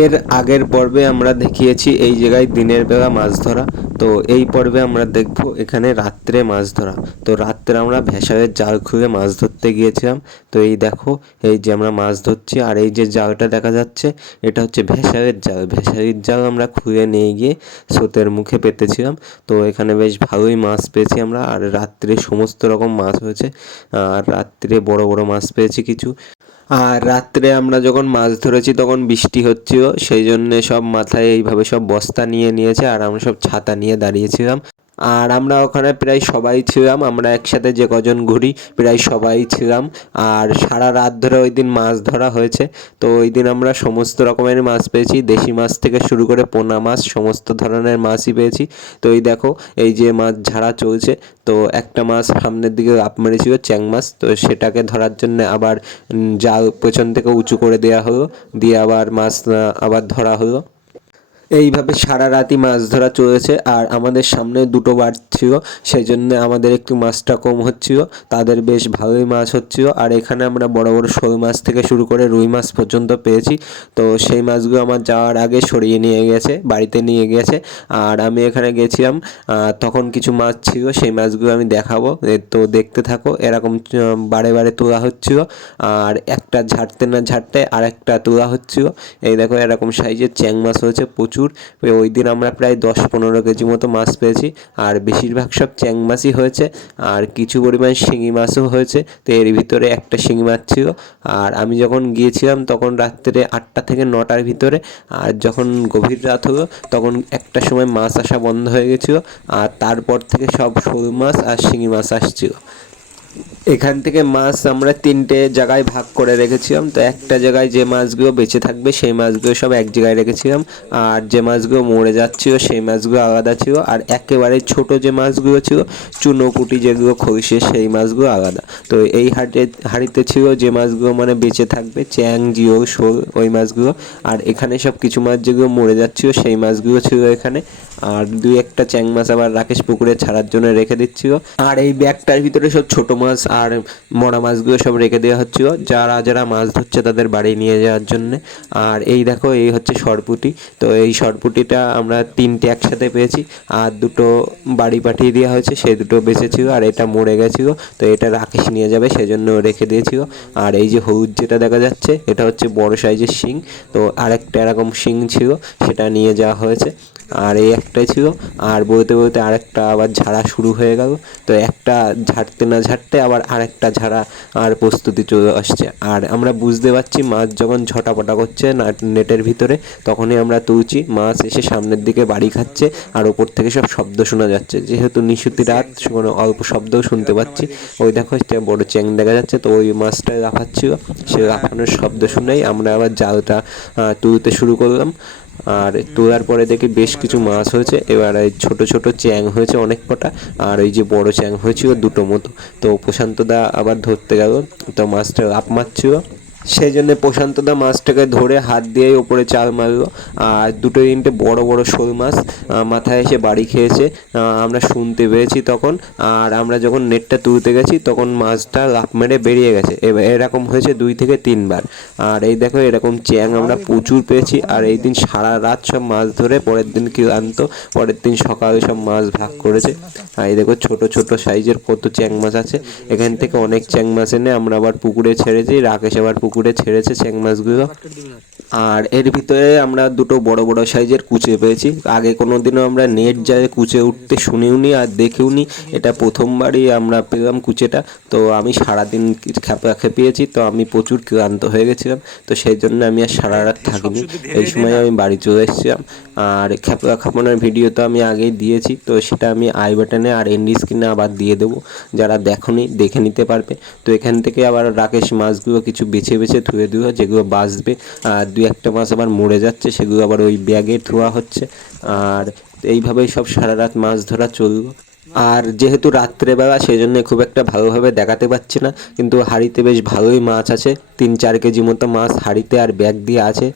এর আগের পর্বে আমরা দেখিয়েছি এই জায়গায় দিনের বেলা মাছ ধরা। তো এই পর্বে আমরা দেখব এখানে রাত্রে মাছ ধরা। তো রাত্রে আমরা ভেসারের জাল খুলে মাছ ধরতে গিয়েছিলাম। তো এই দেখো, এই যে আমরা মাছ ধরছি আর এই যে জালটা দেখা যাচ্ছে, এটা হচ্ছে ভেসারের জাল। ভেসারির জাল আমরা খুলে নিয়ে গিয়ে স্রোতের মুখে পেতেছিলাম। তো এখানে বেশ ভালোই মাছ পেয়েছি আমরা। আর রাত্রে সমস্ত রকম মাছ হয়েছে। আর রাত্রে বড় বড় মাছ পেয়েছি কিছু। আর রাত্রে আমরা যখন মাছ ধরেছি তখন বৃষ্টি হচ্ছিল, সেই জন্যে সব মাথায় এইভাবে সব বস্তা নিয়ে নিয়েছে আর আমরা সব ছাতা নিয়ে দাঁড়িয়েছিলাম। আর আমরা ওখানে প্রায় সবাই ছিলাম, আমরা একসাথে যে কজন ঘুরি প্রায় সবাই ছিলাম। আর সারা রাত ধরে ওই দিন মাছ ধরা হয়েছে। তো ওই দিন আমরা সমস্ত রকমের মাছ পেয়েছি, দেশি মাছ থেকে শুরু করে পোনা মাছ, সমস্ত ধরনের মাছই পেয়েছি। তো এই দেখো, এই যে মাছ ঝাড়া চলছে, তো একটা মাছ সামনের দিকে আপ মেরেছিল, চ্যাং মাছ। তো সেটাকে ধরার জন্য আবার জাল পেছন থেকে উঁচু করে দেওয়া হলো, দিয়ে আবার মাছ আবার ধরা হলো। এইভাবে সারা রাতই মাছ ধরা চলেছে আর আমাদের সামনে দুটো বার ছিল সেই জন্য আমাদের একটু মাছটা কম হচ্ছিল, তাদের বেশ ভালোই মাছ হচ্ছিল, আর এখানে আমরা বড় বড় শোল মাছ থেকে শুরু করে রুই মাছ পর্যন্ত পেয়েছি, তো সেই মাছগুলো আমার যাওয়ার আগে সরিয়ে নিয়ে গেছে, বাড়িতে নিয়ে গেছে, আর আমি এখানে গেছিলাম তখন কিছু মাছ ছিল, সেই মাছগুলো আমি দেখাবো তো দেখতে থাকো, এরকম বারে বারে তোলা হচ্ছিল, আর একটা ঝাড়তে না ঝাড়তে আরেকটা তোলা হচ্ছিল, এই দেখো এরকম সাইজের চ্যাং মাছ হয়েছে প্রচুর, ওই দিন আমরা প্রায় দশ পনেরো কেজি মতো মাছ পেয়েছি, আর বেশিরভাগ সব চ্যাং মাছই হয়েছে, আর কিছু পরিমাণ শিঙি মাছও হয়েছে। তো এর ভিতরে একটা শিঙি মাছ ছিল, আর আমি যখন গিয়েছিলাম তখন রাত্রে আটটা থেকে নটার ভিতরে, আর যখন গভীর রাত হলো তখন একটা সময় মাছ আসা বন্ধ হয়ে গেছিল, আর তারপর থেকে সব সরু মাছ আর শিঙি মাছ আসছিল। এখান থেকে মাছ আমরা তিনটে জায়গায় ভাগ করে রেখেছিলাম। তো একটা জায়গায় যে মাছগুলো বেঁচে থাকবে, সেই মাছগুলো সব এক জায়গায় রেখেছিলাম। আর যে মাছগুলো মরে যাচ্ছিল, সেই মাছগুলো আলাদা ছিল। আর একেবারে ছোট যে মাছগুলো ছিল, চুনোপুটি যেগুলো খইসে সেই মাছগুলো আলাদা। তো এই হাটে, হাঁড়িতে ছিল যে মাছগুলো মানে বেঁচে থাকবে, চ্যাং, জিও, শোল, ওই মাছগুলো। আর এখানে সব কিছু মাছ যেগুলো মরে যাচ্ছিল, সেই মাছগুলো ছিল এখানে। আর দুই একটা চ্যাং মাছ আবার রাকেশ পুকুরে ছাড়ার জন্য রেখে দিচ্ছিল। আর এই ব্যাগটার ভিতরে সব ছোট মাছ আর মরা মাছগুলো সব রেখে দেওয়া হচ্ছিল। যারা যারা মাছ ধরছে তাদের বাড়ি নিয়ে যাওয়ার জন্য। আর এই দেখো, এই হচ্ছে সরপুটি। তো এই সরপুটিটা আমরা তিনটে একসাথে পেয়েছি। আর দুটো বাড়ি পাঠিয়ে দেওয়া হয়েছে সে দুটো বেঁচেছিল আর এটা মরে গেছিল। তো এটা রাকেশ নিয়ে যাবে, সেজন্য রেখে দিয়েছিল। আর এই যে হলুদ যেটা দেখা যাচ্ছে, এটা হচ্ছে বড় সাইজের শিং। তো আরেকটা এরকম শিং ছিল, সেটা নিয়ে যাওয়া হয়েছে। আর এই একটাই ছিল। আর বলতে বলতে আরেকটা আবার ঝাড়া শুরু হয়ে গেল। তো একটা ঝাড়তে না ঝাড়তে আবার আরেকটা ঝাড়া আর প্রস্তুতি চলে আসছে। আর আমরা বুঝতে পারছি মাছ যখন ঝটাপটা করছে নেটের ভিতরে, তখনই আমরা তুলছি। মাছ এসে সামনের দিকে বাড়ি খাচ্ছে আর ওপর থেকে সব শব্দ শোনা যাচ্ছে। যেহেতু নিশুতি রাত কোনো অল্প শব্দও শুনতে পাচ্ছি। ওই দেখো, একটা বড় চ্যাং দেখা যাচ্ছে। তো ওই মাছটা লাফাচ্ছিল। সে লাফানোর শব্দ শুনেই আমরা আবার জালটা তুলতে শুরু করলাম। আর তোলার পরে দেখি বেশ কিছু মাছ হয়েছে। এবার এই ছোট ছোট চ্যাং হয়েছে অনেক কটা। আর এই যে বড় চ্যাং হয়েছিল দুটো মতো। তো প্রশান্তদা আবার ধরতে গেল। তো মাছটা লাপ মারছিল। সেই জন্য প্রশান্তদা মাছটাকে ধরে হাত দিয়েই ওপরে চাল মারলো। আর দুটো তিনটে বড় বড় শোল মাছ মাথায় এসে বাড়ি খেয়েছে। আমরা শুনতে পেয়েছি তখন। আর আমরা যখন নেটটা তুলতে গেছি, তখন মাছটা লাফ মেরে বেরিয়ে গেছে। এরকম হয়েছে দুই থেকে তিনবার। আর এই দেখো, এরকম চ্যাং আমরা প্রচুর পেয়েছি। আর এই দিন সারা রাত সব মাছ ধরে পরের দিন ক্লান্ত, পরের দিন সকালে সব মাছ ভাগ করেছে। আর এই দেখো, ছোট ছোট সাইজের কত চ্যাং মাছ আছে। এখান থেকে অনেক চ্যাং মাছ এনে আমরা আবার পুকুরে ছেড়েছি রাকেশ আবার পুকুরে ছেড়েছে চ্যাং মাছগুলো। আর এর ভিতরে আমরা দুটো বড় বড় সাইজের কুচে পেয়েছি। আগে কোনো দিনও আমরা নেট যায় কুচে উঠতে শুনিওনি আর দেখেওনি। এটা প্রথমবারই আমরা পেলাম কুচেটা। তো আমি সারাদিন খেপা খেপিয়েছি তো আমি প্রচুর ক্লান্ত হয়ে গেছিলাম। তো সেই জন্য আমি আর সারা রাত থাকিনি। এই সময় আমি বাড়ি চলে এসেছিলাম। আর খেপা খাপানোর ভিডিও তো আমি আগেই দিয়েছি তো সেটা আমি আই বাটনে আর এন্ডি স্ক্রিনে আবার দিয়ে দেবো। যারা দেখনি দেখে নিতে পারবে। তো এখান থেকে আবার রাকেশ মাছগুলো কিছু বেছে বেছে ধুয়ে ধুয়ে যেগুলো বাঁচবে আর দু একটা মাছ আবার মরে যাচ্ছে, সেগুলো আবার ওই ব্যাগে ধোয়া হচ্ছে। আর এইভাবেই সব সারা রাত মাছ ধরা চলবে আর যেহেতু রাত্রেবেলা সেই জন্য খুব একটা ভালোভাবে দেখাতে পাচ্ছি না, কিন্তু হাড়িতে বেশ ভালোই মাছ আছে। তিন চার কেজি মতো মাছ হাড়িতে আর ব্যাগ দিয়ে আছে।